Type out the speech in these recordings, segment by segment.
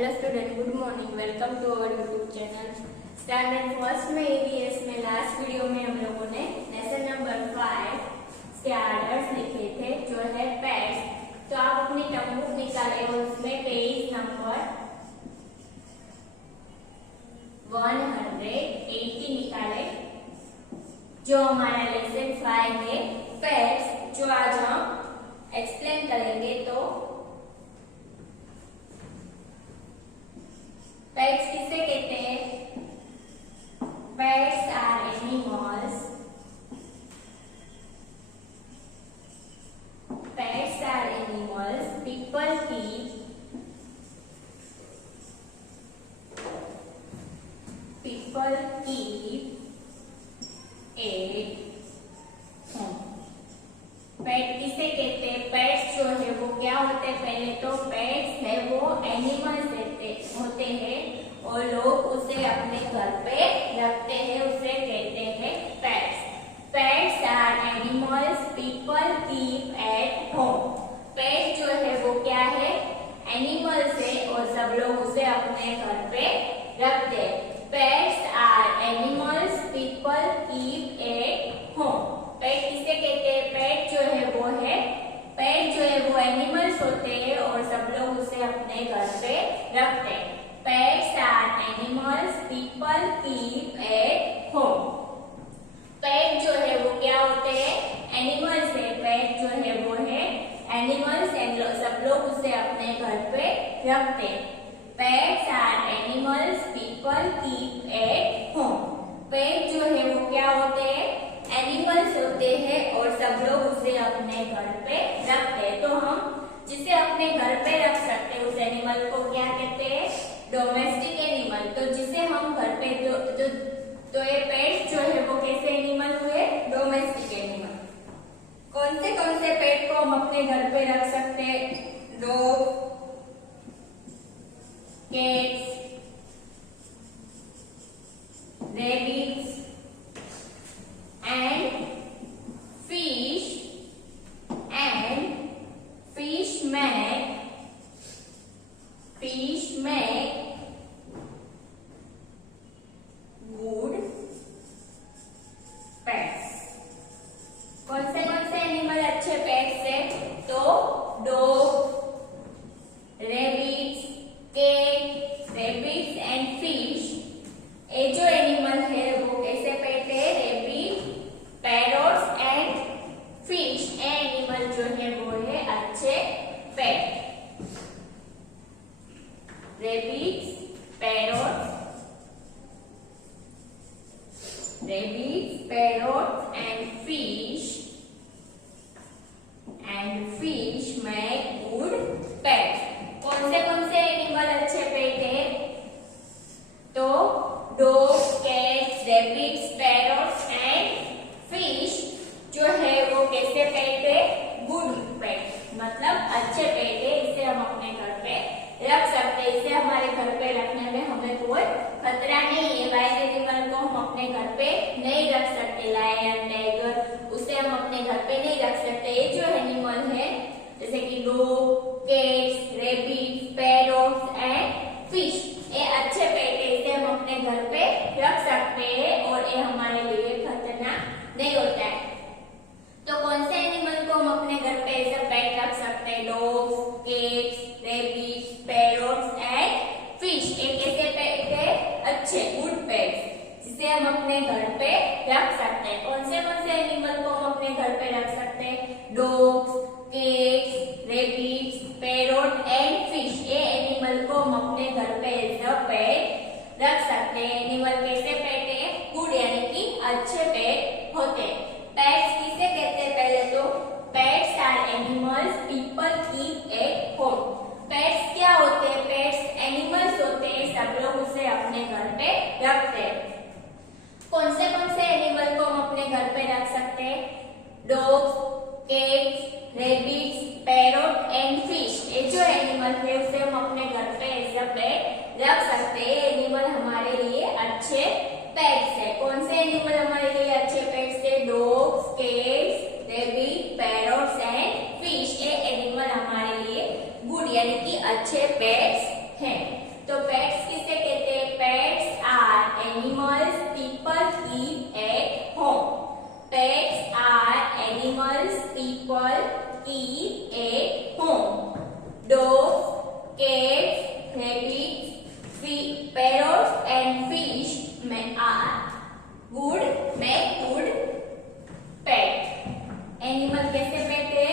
Hello student, good morning. Welcome to our YouTube channel. Standard first में EVS में last video में हम लोगों ने लेसन नंबर 5 के आर्डर्स लिखे थे, जो है पेट्स। तो आप अपनी टर्म बुक निकाले और उसमें पेज नंबर 180 निकाले, जो हमारा लेसन 5 है पेट्स, जो आज हम एक्सप्लेन करेंगे। तो पेट्स किसे कहते हैं? Pets are animals. Pets are animals people keep at home. Pet किसे कहते हैं? पेट्स जो है वो क्या होते हैं? पहले तो पेट्स है वो एनिमल्स होते हैं और लोग उसे अपने घर पे रखते हैं, उसे कहते हैं pets. Pets are animals people keep at home. Pet जो है वो क्या है? एनिमल्स है और सब लोग उसे अपने घर पे रखते हैं। Pets are animals people keep at home. Pet किसे कहते हैं? पेट जो है वो एनिमल्स होते हैं और सब लोग उसे अपने घर पे रखते हैं। Pets are animals people keep at home. Pet जो है वो क्या होते हैं? एनिमल्स है। पेट जो है वो है एनिमल्स एंड सब लोग उसे अपने घर पे रखते हैं। Pets are animals people keep at home. Pet जो है वो क्या होते हैं? एनिमल्स होते हैं और सब लोग उसे अपने घर पे रखते हैं। तो हम जिसे अपने घर पे रख सकते हैं उस एनिमल को क्या कहते हैं? Domestic animal. तो जिसे हम घर पे तो ये पेट्स जो है वो कैसे एनिमल हुए? Domestic animal. कौन से पेट को हम अपने घर पे रख सकते हैं? Dog, cats, rabbits and fish make good pets। कौन से एनिमल अच्छे पेट्स है? तो dog, rabbits, cat, rabbits and fish, ये जो एनिमल है वो कैसे पेट है? रैबिट, पैरोट्स एंड फिश, ये एनिमल जो है वो है अच्छे pet. Rabbits, parrots and fish make good pet. कौन से एनिमल अच्छे पेट है? तो dog, cats, rabbits, parrots and fish जो है वो कैसे पेट है? गुड पेट, मतलब अच्छे पेट है। इसे हम अपने घर पे रख सकते हैं। इसे हमारे घर पे रखने में हमें कोई खतरा नहीं है। वाइल्ड एनिमल को हम अपने घर पे नहीं रख सकते। लायन, टाइगर, उसे हम अपने घर पे नहीं रख सकते। ये जो एनिमल है जैसे कि dog, cats, rabbit, parrots and fish, ये अच्छे पेट है। इसे हम अपने घर पे रख सकते हैं और ये हमारे लिए खतरनाक नहीं होता है। तो कौन से एनिमल को हम अपने घर पे ऐसे पेट रख सकते हैं? Dogs, cats, rabbits, parrots and fish, ये कैसे पेट है? अच्छे गुड पेट्स, जिसे हम अपने घर पे रख सकते हैं। कौन से एनिमल को हम अपने घर पे रख सकते हैं? Dogs, cats, rabbits, parrot and fish, ये एनिमल को हम अपने घर पे ऐसा पेट रख सकते हैं। एनिमल कैसे पेट है? गुड, यानी कि अच्छे पेट होते हैं। पेट्स किसे कहते हैं? पहले तो pets are animals people keep at home. Pets क्या होते हैं? पेट्स एनिमल्स होते हैं, सब लोग उसे अपने घर पे रखते हैं। कौन से एनिमल को हम अपने घर पे रख सकते हैं? Dogs, cats, rabbits, parrot and fish, ये जो एनिमल है उसे हम अपने घर पे ऐसा पेट रख सकते हैं। एनिमल हमारे लिए अच्छे पेट्स है। कौन से एनिमल हमारे लिए अच्छे पेट्स है? Dogs, cats, rabbit, parrots and fish, ये एनिमल हमारे लिए गुड यानी कि अच्छे पेट्स हैं। people keep at home. Dogs, cats, rabbits, parrots and fish make good pet. Animal कैसे पेट है?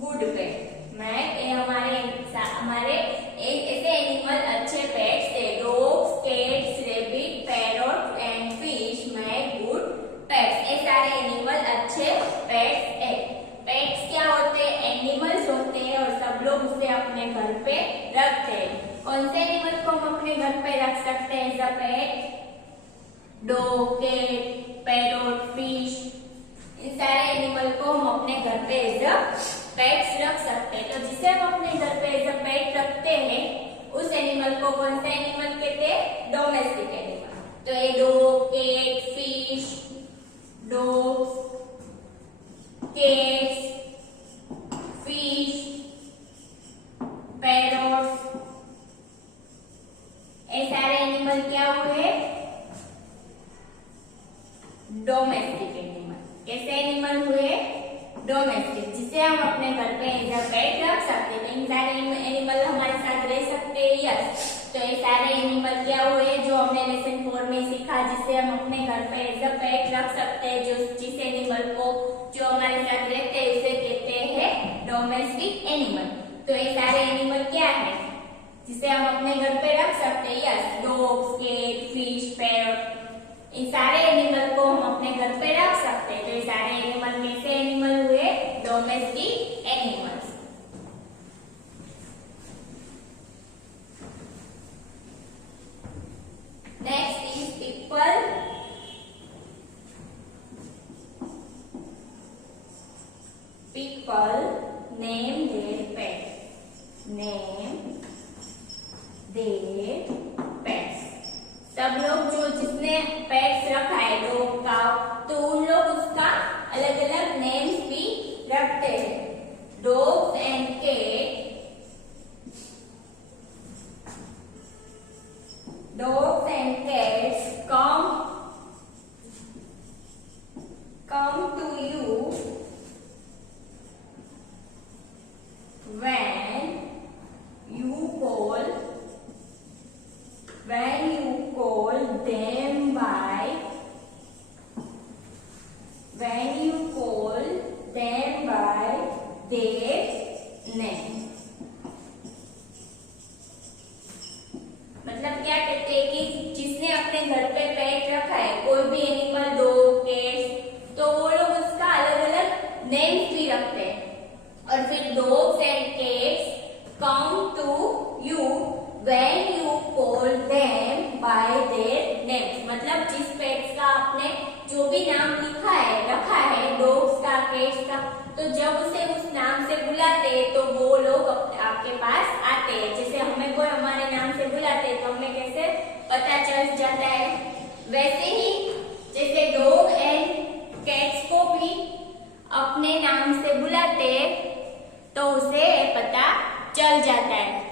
गुड पेट। मैक ये हमारे ऐसे एनिमल अच्छे पेट्स है। Dogs, cats, rabbit, parrot and fish make good pets. ये सारे एनिमल अच्छे पेट्स है। पेट्स क्या होते हैं? एनिमल्स होते हैं और सब लोग उसे अपने घर पे रखते हैं। कौन से एनिमल को हम अपने घर पे रख सकते हैं as a pet? Dog, cat, parrot, fish, इन सारे एनिमल को हम अपने घर पे एज अ पेट्स रख सकते हैं। तो जिसे हम अपने घर पे एज अ पेट रखते हैं उस एनिमल को कौन सा एनिमल कहते हैं? Domestic animal. तो ये dog, cat, fish, dogs, cats, fish, parrots, ये सारे एनिमल क्या हुए? Domestic animal. कैसे एनिमल हुए? डोमेस्टिक, जिसे हम अपने घर पे एज अ पेट रख सकते हैं। तो इन सारे एनिमल हमारे साथ रह सकते हैं। यस, तो ये सारे एनिमल क्या हुए जो हमने लेसन 4 में सीखा, जिसे हम अपने घर पे एज अ पेट रख सकते हैं। जिस एनिमल को जो हमारे साथ रहते हैं उसे कहते हैं डोमेस्टिक एनिमल। तो ये सारे एनिमल क्या है जिसे हम अपने घर पे रख सकते हैं? Yes, dogs, cat, fish, parrot, इन सारे एनिमल को हम अपने घर पे रख सकते हैं। तो ये सारे एनिमल कैसे एनिमल हुए? Domestic animals. Next is people. People name their pet. Name their pets. सब लोग जो जिसने पेट्स रखा है डॉग का, तो उन लोग उसका अलग अलग नेम्स भी रखते हैं। Dogs and cat, dogs and cats come to you when you call them by their name। मतलब क्या कहते हैं कि जिसने अपने घर पे पेट रखा है, कोई भी एनिमल, डॉग, कैट्स, तो वो लोग उसका अलग अलग नेम्स भी रखते हैं। और फिर dogs and cats come to you when you call them by their names. मतलब जिस पेट्स का आपने जो भी नाम रखा है, डॉग्स का, कैट्स का, तो जब उसे उस नाम से बुलाते हैं तो वो लोग आपके पास आते हैं। जैसे हमें कोई हमारे नाम से बुलाते हैं तो हमें कैसे पता चल जाता है, वैसे ही जैसे डॉग एंड कैट्स को भी अपने नाम से बुलाते हैं तो उसे पता चल जाता है।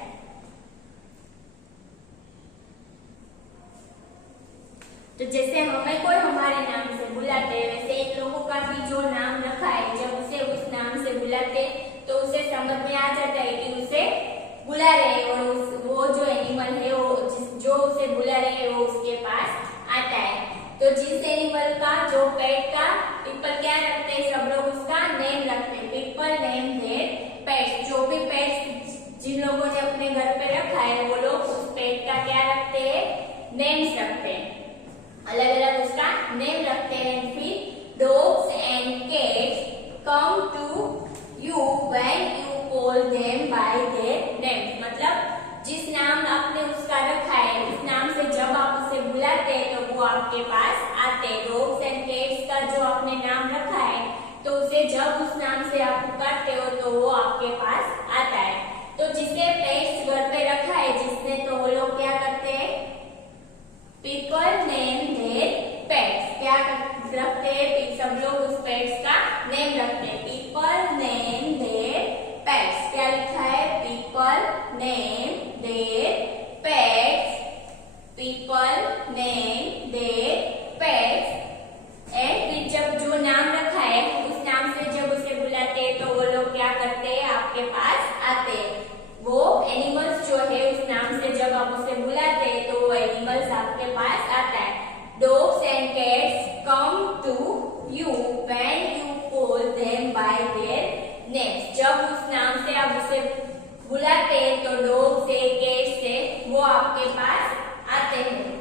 तो जैसे हमें कोई हमारे नाम से बुलाते हैं, वैसे इन लोगों का भी जो नाम रखा है, जब उसे उस नाम से बुलाते तो उसे समझ में आ जाता है कि उसे बुला रहे हैं और वो जो एनिमल है वो जो उसे बुला रहे हैं वो उसके पास आता है। तो जिस एनिमल का, जो पेट का, पीपल क्या रखते हैं? सब लोग उसका नेम रखते हैं। People name their pets. जो भी पेट्स जिन लोगों ने अपने घर पे रखा है वो लोग उस पेट का क्या रखते हैं? नेम्स रखते हैं, अलग अलग उसका नेम रखते हैं। फिर dogs and cats come to you when you call them by their names. मतलब जिस नाम आपने उसका रखा है, उस नाम से जब आप उसे बुलाते हैं तो वो आपके पास आते हैं। डॉग्स एंड कैट्स का जो आपने नाम रखा है तो उसे जब उस नाम से आप पुकारते हो तो वो आपके पास आता है। तो जिसे पेट्स घर पे रखा है जिसने, तो वो लोग क्या करते हैं? People name their pets. क्या रखते हैं? सब लोग उस पेट्स का नेम रखते हैं। People name their pets. क्या लिखा है? People name their pets. People name their pets. And फिर जब जो नाम रखा है उस नाम से जब उसे बुला नेम्स। जब उस नाम से आप उसे बुलाते हैं तो डॉग से, कैट से वो आपके पास आते हैं।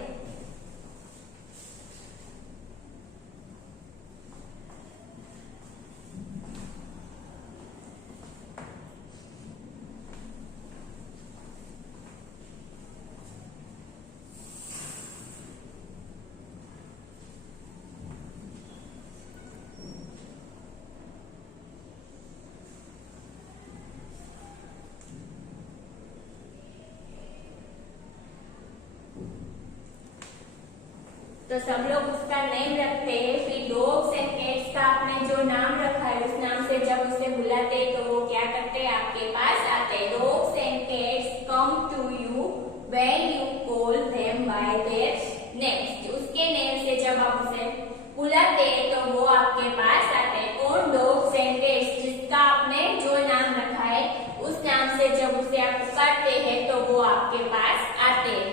तो सब लोग उसका नेम रखते हैं। फिर डॉग्स एंड कैट्स का आपने जो नाम रखा है उस नाम से जब उसे बुलाते हैं तो वो क्या करते हैं, आपके पास आते हैं। Dogs and cats come to you when you call them by their names. उसके नेम से जब आप उसे बुलाते हैं तो वो आपके पास आते हैं। कौन? डॉग्स एंड कैट्स, जिसका आपने जो नाम रखा है उस नाम से जब उसे आप पुकारते हैं तो वो आपके पास आते हैं।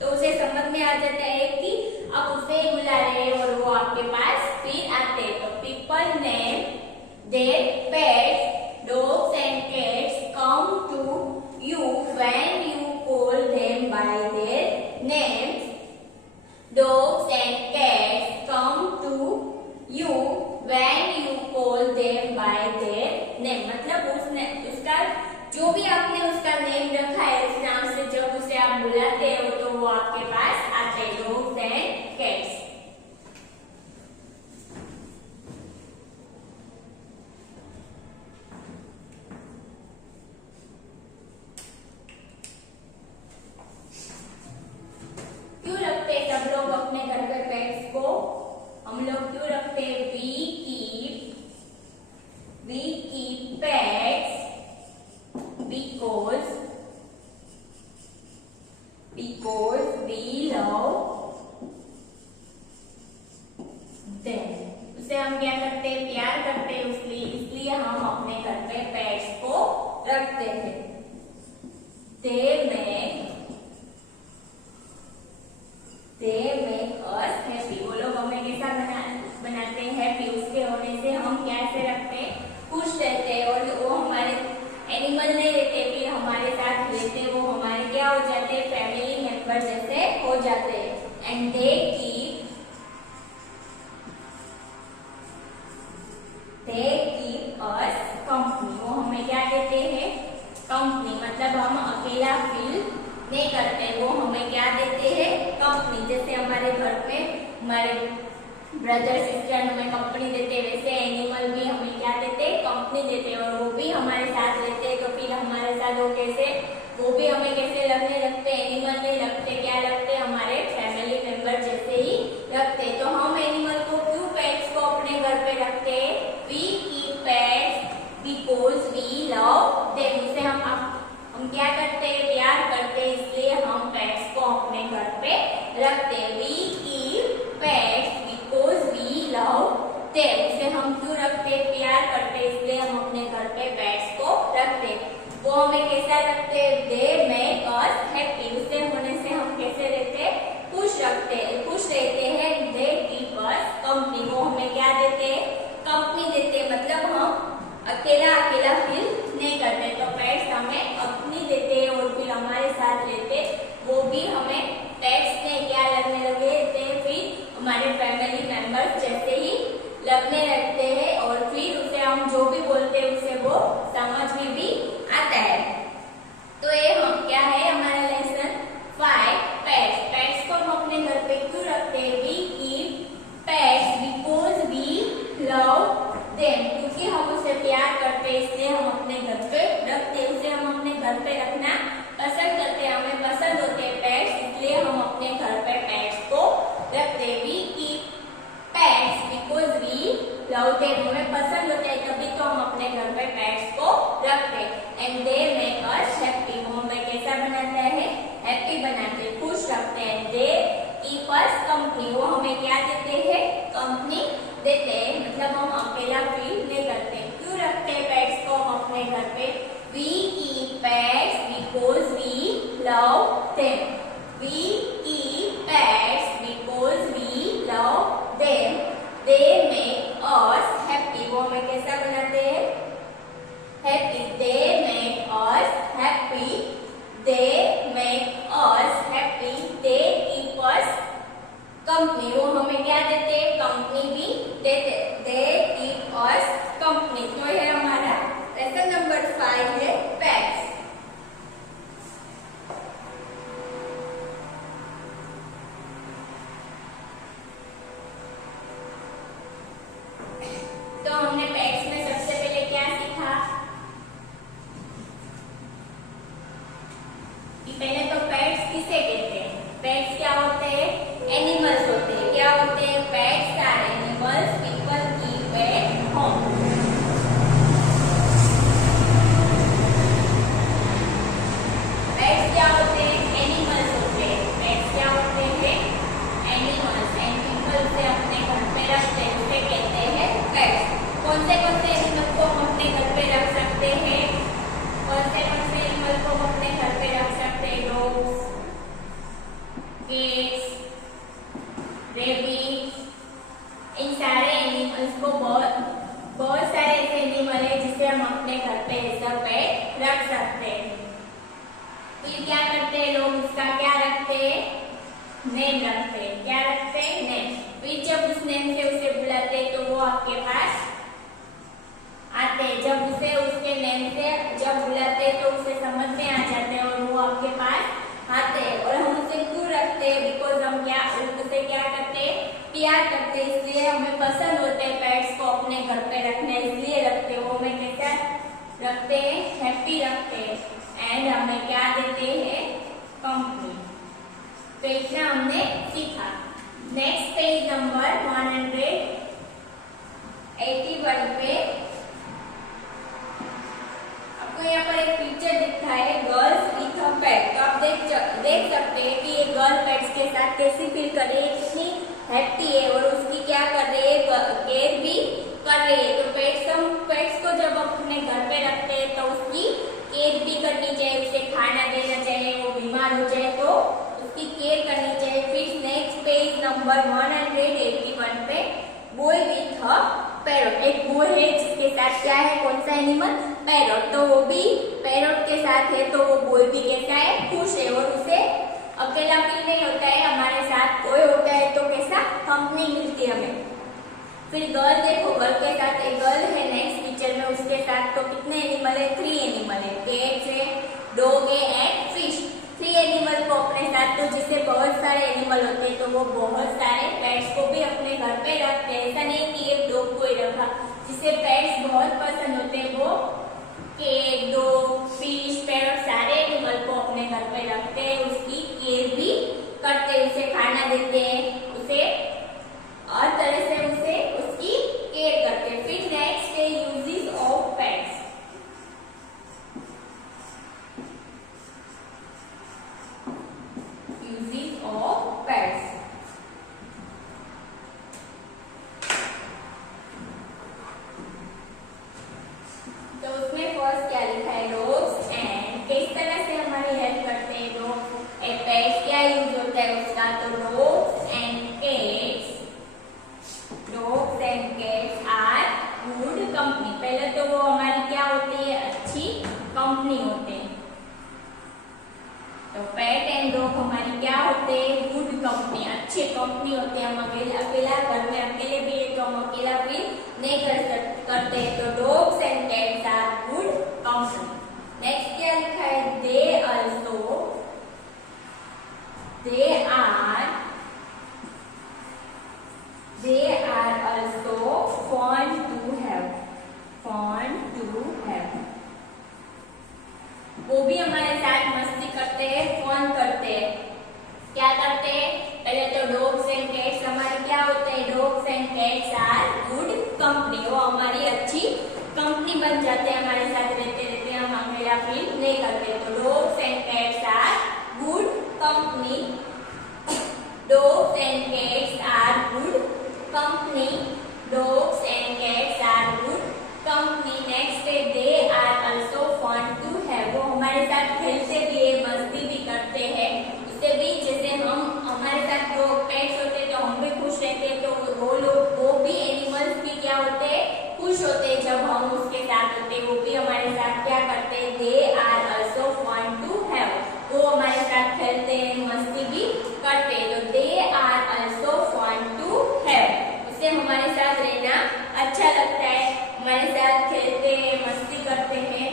तो उसे समझ में आ जाता है कि आप उसे बुला रहे हैं और वो आपके पास फिर आते हैं। तो people name their pets dogs and cats come to you when you call them by their names. Dogs and cats come to you when you call them by their name. मतलब उसका जो भी आपने उसका नेम रखा है उस नाम से जब उसे आप बुलाते हो तो वो आपके पास आते हैं। Dogs and cats. क्यों रखते हैं सब लोग अपने घर पे पेट्स को? हम लोग क्यों रखते हैं? We keep pets because we love them। उसे हम क्या करते हैं? प्यार करते हैं इसलिए हम अपने घर पे पेट्स को रखते हैं। they make us happy। वो लोग हमें कैसा बनाते हैं? हैप्पी। उसके होने से हम कैसे रखते हैं? खुश रहते हैं। और वो हमारे एनिमल नहीं रहते, फिर हमारे साथ रहते, वो हमारे क्या हो जाते हैं? फैमिली मेंबर जैसे हो जाते हैं। And they keep us company. वो हमें क्या देते हैं? कंपनी। मतलब हम अकेला फील नहीं करते, वो हमें क्या देते हैं? कंपनी। जैसे हमारे घर पे हमारे ब्रदर सिस्टर हमें कंपनी देते हैं, वैसे एनिमल भी हमें क्या देते हैं? कंपनी देते हैं। और वो भी हमारे साथ रहते हैं तो फिर हमारे साथ वो भी हमें कैसे लगने लगते? एनिमल नहीं लगते, क्या लगते? हमारे फैमिली मेंबर जैसे ही लगते। तो हम एनिमल को क्यों, पेट्स को अपने घर पे रखते हैं? We keep pets because we love them. उसे हम क्या करते हैं? प्यार करते हैं, इसलिए हम पेट्स को अपने घर पे रखते हैं। We keep pets because we love them. उसे हम क्यों रखते हैं? प्यार करते हैं, इसलिए हम अपने घर पे पेट्स को रखते हैं। वो हमें कैसा रखते हैं? दे मेक अस हैप्पी। उसे होने से हम कैसे रहते हैं? खुश रहते हैं। They keep us company. वो हमें क्या देते हैं? कंपनी देते हैं। मतलब हम अकेला फील नहीं करते। तो पेट्स हमें अपनी देते हैं और फिर हमारे साथ रहते। वो भी हमें पेट्स ने क्या लगने लगे रहते हैं? फिर हमारे फैमिली मेंबर्स जैसे ही लगने लगते हैं। और फिर उसे हम जो भी बोलते हैं उसे वो समझ में भी आता है। तो ये हम क्या है? हमारा लेसन 5 पेट्स। पेट्स को हम अपने घर पे क्यों रखते हैं? We keep pets because we love them. क्योंकि हम उसे प्यार करते हैं, इसलिए हम अपने घर पे रखते हैं। उसे हम अपने घर पे रखना पसंद करते हैं, हमें पसंद होते हैं पेट्स, इसलिए हम अपने घर पे पेट्स को रखते हैं। We keep pets because we love them. हमें पसंद होते हैं तभी तो हम अपने घर पे पेट्स को रखते हैं। And they make us happy. वो हमें कैसा बनाता है? हैप्पी बनाते हैं, खुश रखते हैं। They keep us company. वो हमें क्या देते हैं? कंपनी देते हैं। मतलब हम अकेला फील नहीं करते। क्यों रखते हैं पेट्स को हम अपने घर पे? We keep pets because we love them. We keep pets because we love them. They make us happy. वो हमें कैसा बनाते हैं? अपने घर पे ऐसा पेट रख सकते हैं। फिर क्या करते हैं लोग, उसका क्या रखते हैं, नेम रखते हैं। क्या रखते हैं, नेम। फिर जब उस नेम से उसे बुलाते हैं तो वो आपके पास आते हैं। जब उसे उसके नेम से जब बुलाते हैं तो उसे समझ में आ जाते हैं और वो आपके पास आते हैं। और हम उसे क्यों रखते हैं, बिकॉज हम क्या उसे क्या करते हैं, प्यार करते हैं, इसलिए हमें पसंद होते हैं पेट्स को अपने घर पे रखना, इसलिए रखते हैं। वो हमें कैसा रखते हैं, हैप्पी रखते हैं एंड हमें क्या देते हैं, कंपनी। तो इतना हमने सीखा। नेक्स्ट पेज नंबर 181 पे आपको यहाँ पर एक पिक्चर दिखता है, गर्ल्स विथ अ पेट। तो आप देख सकते हैं कि ये गर्ल पेट्स के साथ कैसी फील कर रही है, कितनी हैप्पी है और उसकी क्या कर रही है, केयर भी कर रही है। तो पेट्स को जब अपने घर पे रखते हैं तो उसकी केयर भी करनी चाहिए, उसे खाना देना चाहिए, वो बीमार हो जाए तो उसकी केयर करनी चाहिए। फिर नेक्स्ट पेज नंबर 181 पे बॉय विथ अ पैरट। एक बॉय है जिसके साथ क्या है, कौन सा एनिमल, पैरट। तो वो भी पैरट के साथ है तो वो बॉय भी कैसा है, खुश है और उसे अकेला फील नहीं होता है, हमारे साथ कोई होता है तो कैसा कंपनी मिलती है हमें। फिर गर्ल देखो, गर्ल के साथ एक गर्ल है नेक्स्ट पिक्चर में, उसके साथ तो कितने एनिमल है, 3 एनिमल है, कैट है, डॉग है एंड फिश। 3 एनिमल को अपने साथ, तो जिससे बहुत सारे एनिमल होते हैं तो वो बहुत सारे पेट्स को भी अपने घर पे रखते हैं। ऐसा नहीं कि एक डॉग को ही रखा, जिसे पेट्स बहुत पसंद होते हैं वो कैट, डॉग, फिश, पैरट सारे एनिमल को अपने घर पे रखते हैं, उसकी केयर भी करते हैं, उसे खाना देते हैं, उसे और तरह से उसे उसकी केयर करते हैं। फिर नेक्स्ट है uses of pets. Uses of pets, तो उसमें फर्स्ट क्या लिखा है, डॉग्स एंड, किस तरह से हमारी हेल्प करते हैं डॉग, पेट्स क्या यूज होता है उसका, तो dogs and cats, dogs and cats are good company. पहले तो वो हमारी क्या होती है, अच्छी कंपनी होते हैं। तो पेट एंड डॉग हमारी क्या होते हैं, गुड कंपनी, अच्छे कंपनी होते हैं। हम अकेला घर में अकेले भी है तो हम अकेला भी नहीं करते हैं। तो dogs and cats are good company. Next क्या लिखा है, दे are also fun to have, वो भी हमारे साथ मस्ती करते हैं, फन करते हैं। क्या करते हैं, पहले तो डॉग्स एंड कैट्स हमारे क्या होते हैं, dogs and cats are good company, वो हमारी अच्छी कंपनी बन जाते हैं, हमारे साथ रहते रहते हम अकेला फील नहीं करते। तो dogs and cats are good company, dogs and cats are good company, dogs and cats are good company. Next है they are also fun to have, वो हमारे साथ खेलते भी है, मस्ती भी करते हैं, उससे भी जैसे हम हमारे साथ जो पेट्स होते हैं तो हम भी खुश रहते हैं, तो वो भी एनिमल्स भी क्या होते हैं, खुश होते हैं जब हम उसके साथ होते हैं, वो भी हमारे साथ क्या करते हैं, they are also fun to have, वो हमारे साथ खेलते हैं, मस्ती भी करते हैं। तो they are also fun to have, उससे हमारे साथ रहना अच्छा लगता है, हमारे साथ खेलते हैं, मस्ती करते हैं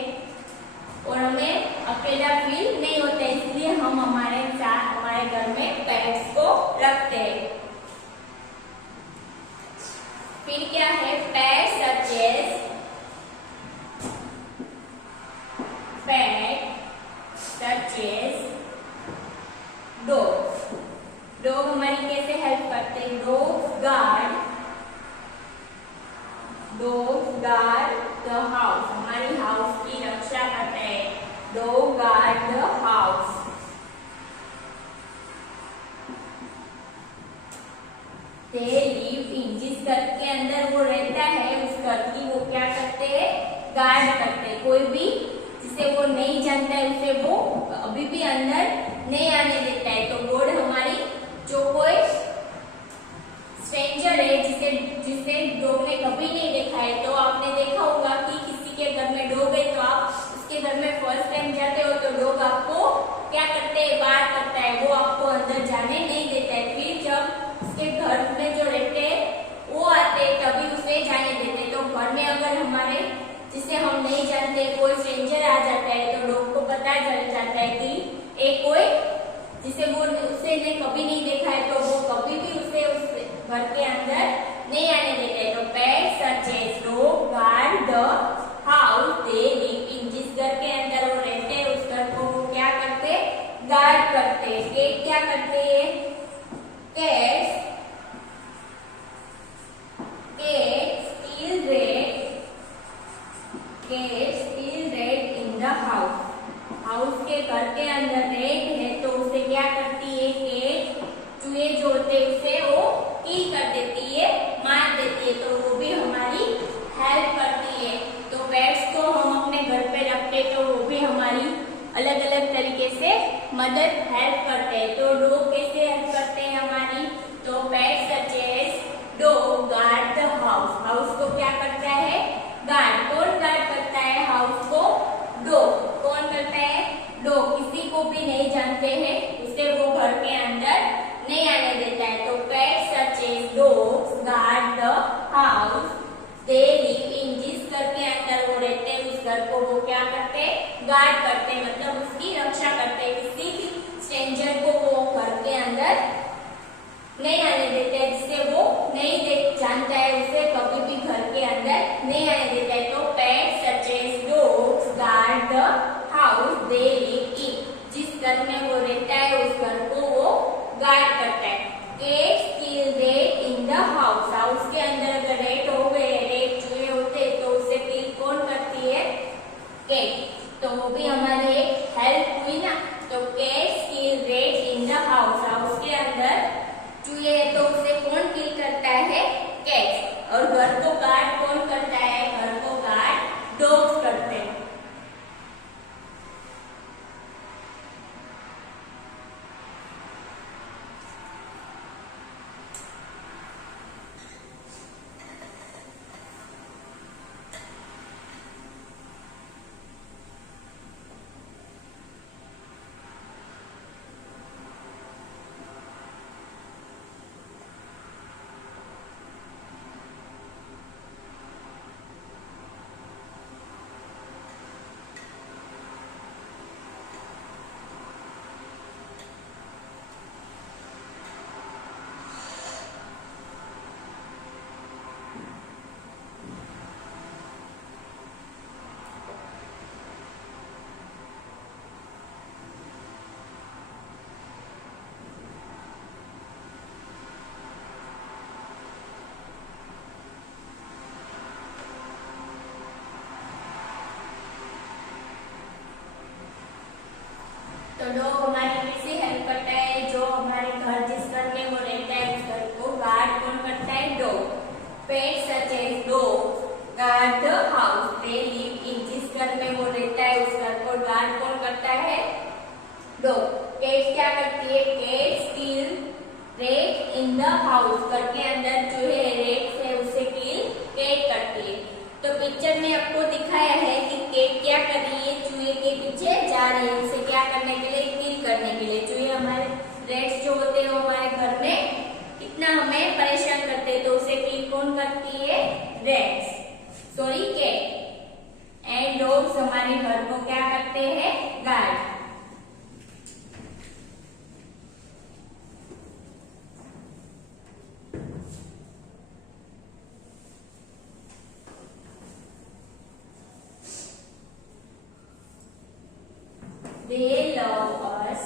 और हमें अकेला फील नहीं होता, इसलिए हम हमारे साथ हमारे घर में पेट्स को रखते हैं। फिर क्या है, pets such as dog. Dog हमारी कैसे हेल्प करते हैं, डॉग गार्ड द हाउस, हमारी हाउस की रक्षा करते हैं, dog guard the house. They live in, जिस घर के अंदर वो रहता है उस घर की वो क्या करते हैं, गार्ड करते हैं। कोई भी जिसे वो नहीं जानता है उसे वो अभी भी अंदर नहीं आने देता है। तो गॉड हमारी, जो कोई स्ट्रेंजर है जिसे डॉग ने कभी नहीं देखा है, तो आपने देखा होगा कि किसी के घर में डॉग है तो आप उसके घर में फर्स्ट टाइम जाते हो तो डॉग आपको क्या करते हैं, बात करता है, वो आपको अंदर जाने नहीं देता है। फिर जब उसके घर में जो रहते हैं वो आते हैं तभी उसे जाने देते हैं। तो घर में अगर हमारे जिसे हम नहीं जानते कोई स्ट्रेंजर आ जाता है तो डॉग को पता चल जाता है कि एक कोई जिसे वो उससे ने कभी नहीं देखा है तो वो कभी भी उसे उस घर के अंदर नहीं आने देते। तो pets such as dog guard the house they live in, जिस घर के अंदर वो रहते हैं उस घर को वो क्या करते, गार्ड करते हैं। कैट क्या करते हैं, cats steal rat in the house, house के घर के अंदर रेट है तो उसे क्या करती है, केट चूहे जो होते हैं उसे वो किल कर देती है, मार देती है। तो वो भी हमारी हेल्प करती है। तो पेट्स को हम अपने घर पे रखते तो वो भी हमारी अलग अलग तरीके से मदद हेल्प करते हैं। तो डॉग कैसे हेल्प करते हैं हमारी, तो pets such as dog guard the house, house को क्या करता है, गार्ड। कौन गार्ड करता है हाउस को, डॉग। कौन करता है, डॉग। किसी को भी नहीं जानते हैं उसे वो घर के अंदर नहीं आने देता है। तो pets such as dogs guard the house they live in, जिस घर के अंदर वो रहते हैं उस घर को वो क्या करते हैं, गार्ड करते हैं, मतलब उसकी रक्षा करते हैं। किसी भी स्ट्रेंजर को वो घर के अंदर नहीं आने देते हैं, जिससे वो नहीं देख जानता है उसे कभी भी घर के अंदर नहीं आने देता है। तो pets such as dogs guard the house they live in, जिस घर में वो रहता है उस घर को वो गार्ड करता है। Cats kill rate in the house, house के अंदर अगर रेट हो गए, रेट चूहे होते तो उसे किल कौन करती है, कैट। तो वो भी हमारी एक हेल्प हुई ना। तो cats kill rate in the house, house के अंदर चूहे तो उसे कौन किल करता है, कैट्स। और घर को गार्ड कौन करता है, घर को गार्ड डॉग्स करते हैं। तो डॉग हमारी कैसे हेल्प करता है, जो हमारे घर जिस घर में वो रहता है उस घर को गार्ड कौन करता है, dog. Pets such as dog guard the house they live in, जिस घर में वो रहता है उस घर को गार्ड कौन करता है, डॉग। कैट क्या करती है, cat steal rat in the house, घर के अंदर जो है रेट है उसे किल कैट करती है। तो पिक्चर में आपको दिखाया है कि कैट क्या कर रही है, चूहे के पीछे जा रही है, उसे क्या करने के लिए, किल करने के लिए। चूहे हमारे रेट्स जो होते हैं वो हमारे घर में कितना हमें परेशान करते हैं, तो उसे किल कौन करती है, rats, sorry cat. And dogs हमारे घर को क्या करते हैं, गार्ड। They love us.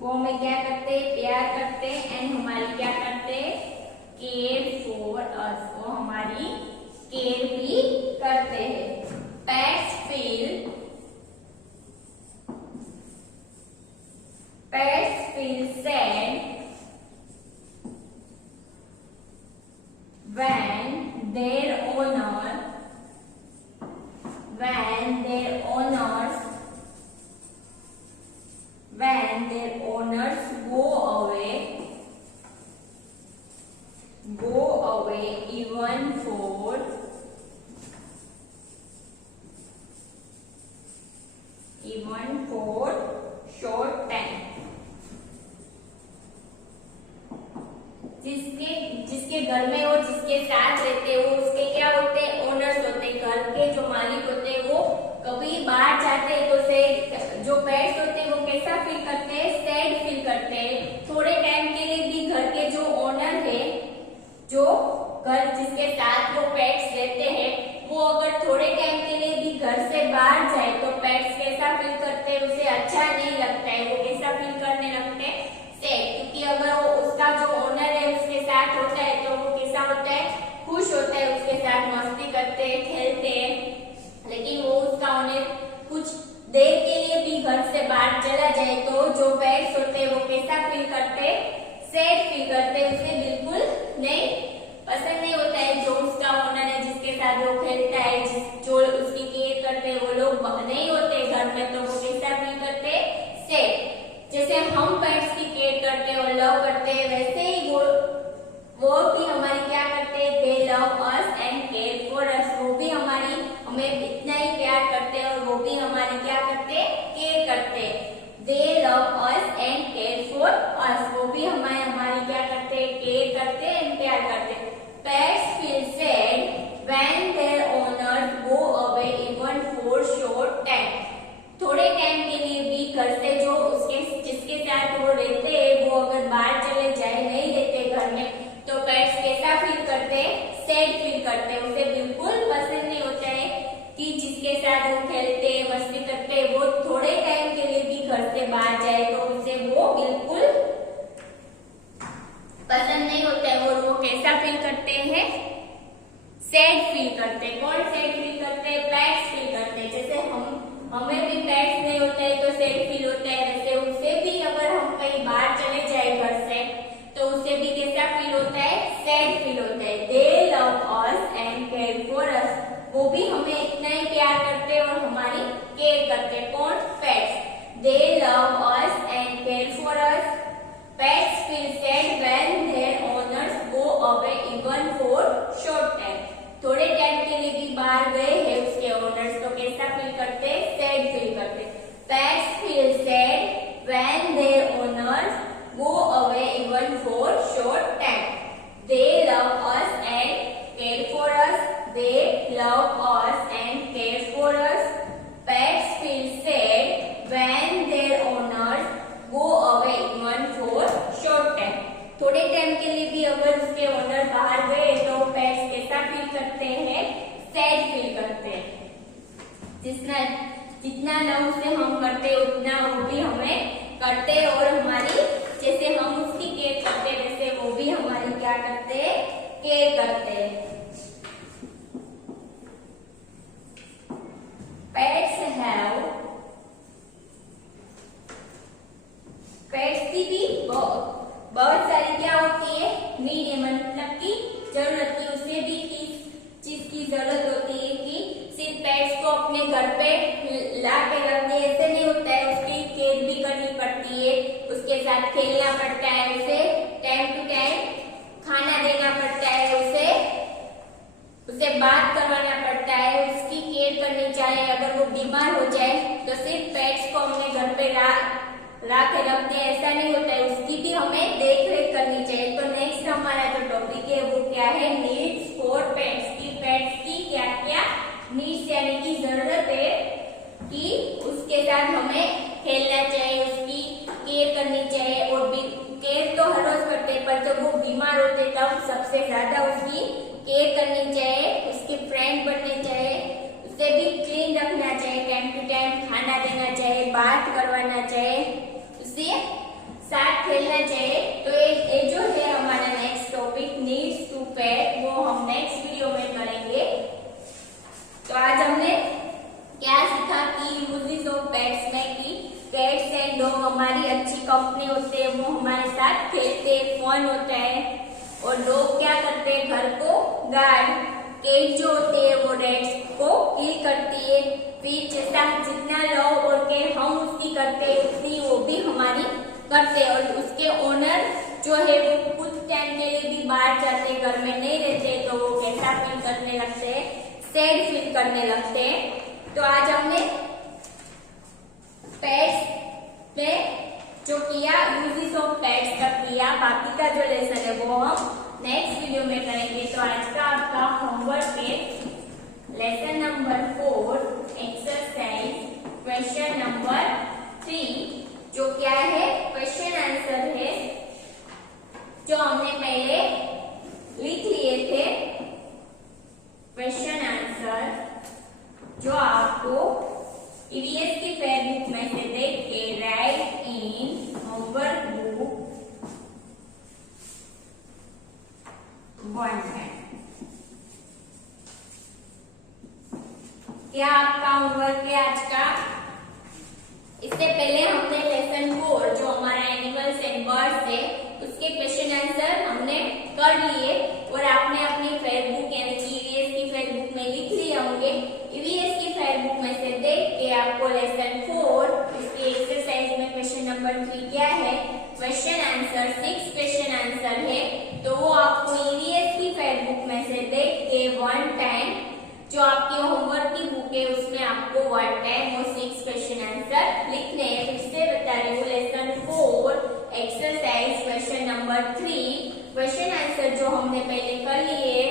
वो हमें क्या करते हैं, प्यार करते हैं। एंड हमारी क्या करते हैं, केयर फॉर अस, वो हमारी केयर भी करते हैं। Pets feel sad when their owners go away जिसके साथ वो पेट्स रहते हैं वो अगर थोड़े टाइम के लिए भी घर से बाहर जाए तो पेट्स कैसा फील करते हैं, उसे अच्छा नहीं लगता है, वो कैसा फील करने लगते हैं, सैड। क्योंकि अगर वो उसका जो ओनर है उसके साथ होता है तो वो कैसा होता है, खुश होता है, उसके साथ मस्ती करते हैं, खेलते हैं। लेकिन वो उसका ओनर कुछ देर के लिए भी घर से बाहर चला जाए तो जो पेट्स होते हैं वो कैसा फील करते, सैड फील करते, उसे बिल्कुल नहीं पसंद नहीं होता है। जो उसका ओनर है जिसके साथ वो खेलता है, जो उसकी केयर करते हैं वो लोग नहीं होते घर में तो वो कैसा फील करते, सैड। जैसे हम पेट्स की केयर करते हैं और लव करते हैं वैसे ही वो भी हमारी क्या करते हैं, दे love us and care for us. वो भी हमें इतना ही प्यार करते हैं और वो भी हमारी क्या करते हैं, केयर करते हैं। दे love us and care for us. वो भी हमारी क्या करते हैं, केयर करते हैं, प्यार करते हैं। Pets feel sad when their owners go away even for short time. थोड़े टाइम के लिए भी घर से जो जिसके साथ वो रहते हैं वो अगर बाहर चले जाए, नहीं रहते घर में, तो पेट्स कैसा फील करते हैं, सैड फील करते हैं। उसे बिल्कुल पसंद नहीं होता है कि जिसके साथ वो खेलते हैं, मस्ती करते हैं, वो थोड़े टाइम के लिए भी घर से बाहर जाए तो उसे वो बिल्कुल पसंद नहीं होता है और वो कैसा फील करते हैं, सैड फील करते हैं। कौन सैड फील करते हैं, पेट्स फील करते हैं। जैसे हमें भी पेट्स नहीं होते हैं तो सैड फील होता है, वैसे उसे भी अगर हम कहीं बाहर चले जाए घर से तो उसे भी कैसा फील होता है, सैड फील होता है। दे love us and care for us. वो भी हमें इतना ही प्यार करते हैं और हमारी केयर करते हैं। कौन, pets. They love us and care for us. Pets feel sad when their owners go away even for short time. थोड़े टाइम के लिए भी बाहर गए हैं उसके ओनर्स तो कैसा फील करते, सैड फील करते। Pets feel sad when their owners go away even for short time. They love us and care for us. They love us and care for us. Pets feel sad when their owners go away even for short time. थोड़े time के लिए भी अगर उसके owner बाहर गए तो pets कैसा फील करते हैं, सैड फील करते हैं। जितना लव से हम करते हैं उतना वो भी हमें करते हैं और हमारी जैसे हम उसकी केयर करते हैं वैसे वो भी हमारी क्या करते हैं, केयर करते हैं। पेट्स की भी बहुत सारी क्या होती है, नीड, मतलब की जरूरत की। उसे भी किस चीज की जरूरत होती है कि सिर्फ पेट्स को अपने घर पे ला के रख दे, ऐसे नहीं होता है। उसकी केयर भी करनी पड़ती है, उसके साथ खेलना पड़ता है, उसे टाइम टू टाइम खाना देना पड़ता है, उसे बात करवाना पड़ता है, उसकी केयर करनी चाहिए। अगर वो बीमार हो जाए तो सिर्फ पेट्स को हमने घर पे ला के रखते हैं, ऐसा नहीं होता है। उसकी भी हमें देख रेख करनी चाहिए। तो नेक्स्ट हमारा जो टॉपिक है वो क्या है, नीड्स फॉर पेट्स की। पेट्स की क्या क्या नीड्स यानी कि जरूरत है कि उसके साथ हमें खेलना चाहिए, उसकी केयर करनी चाहिए। और केयर तो हर रोज करते हैं पर जब वो बीमार होते तब सबसे ज्यादा उसकी केयर करनी चाहिए, उसके फ्रेंड बनने चाहिए, उसे भी क्लीन रखना चाहिए, टाइम टू टाइम खाना देना चाहिए, बात करवाना चाहिए, उससे साथ खेलना चाहिए। तो ये जो है हमारा नेक्स्ट टॉपिक नीड्स टू पेट, वो हम नेक्स्ट वीडियो में करेंगे। तो आज हमने क्या सीखा कि यूजेस ऑफ पेट्स में कि कैट्स एंड डॉग हमारी अच्छी कंपनी होते हैं, वो हमारे साथ खेलते हैं, फन होता है। और डॉग क्या करते हैं, घर को गार्ड। कैट जो होते हैं वो रैट्स को किल करती है। फिर जैसा जितना लव और केयर हम उसकी करते हैं उतनी वो भी हमारी करते हैं। और उसके ओनर जो है वो कुछ टाइम के लिए भी बाहर जाते, घर में नहीं रहते, तो वो कैसा फील करने लगते हैं, सैड फील करने लगते हैं। तो आज हमने पेट्स में जो किया, यूजेस ऑफ पेट्स का किया, बाकी का जो लेसन है वो हम नेक्स्ट वीडियो में करेंगे। तो आज का आपका होमवर्क है lesson number 4 exercise question number 3, जो क्या है, क्वेश्चन आंसर है जो हमने पहले लिख लिए थे। क्या आपका होमवर्क है आज का? इससे पहले हमने लेसन 4 जो हमारा एनिमल्स एंड बर्ड्स है उसके क्वेश्चन आंसर हमने कर लिए और आपने अपनी फेयर बुक यानी कि ईवीएस की फेयर बुक में लिख लिए होंगे। ईवीएस की फेयर बुक में से देख के आपको लेसन 4 इसकी एक्सरसाइज में क्वेश्चन नंबर 3 क्या है, क्वेश्चन आंसर 6 क्वेश्चन आंसर है, तो वो आपको ईवीएस की फेयर बुक में से देख के वन टाइम जो आपकी होमवर्क की बुक है उसमें आपको वन टाइम वो 6 क्वेश्चन आंसर लिखने हैं। फिर से बता रही हूँ, lesson 4 exercise question number 3 question answer जो हमने पहले कर लिए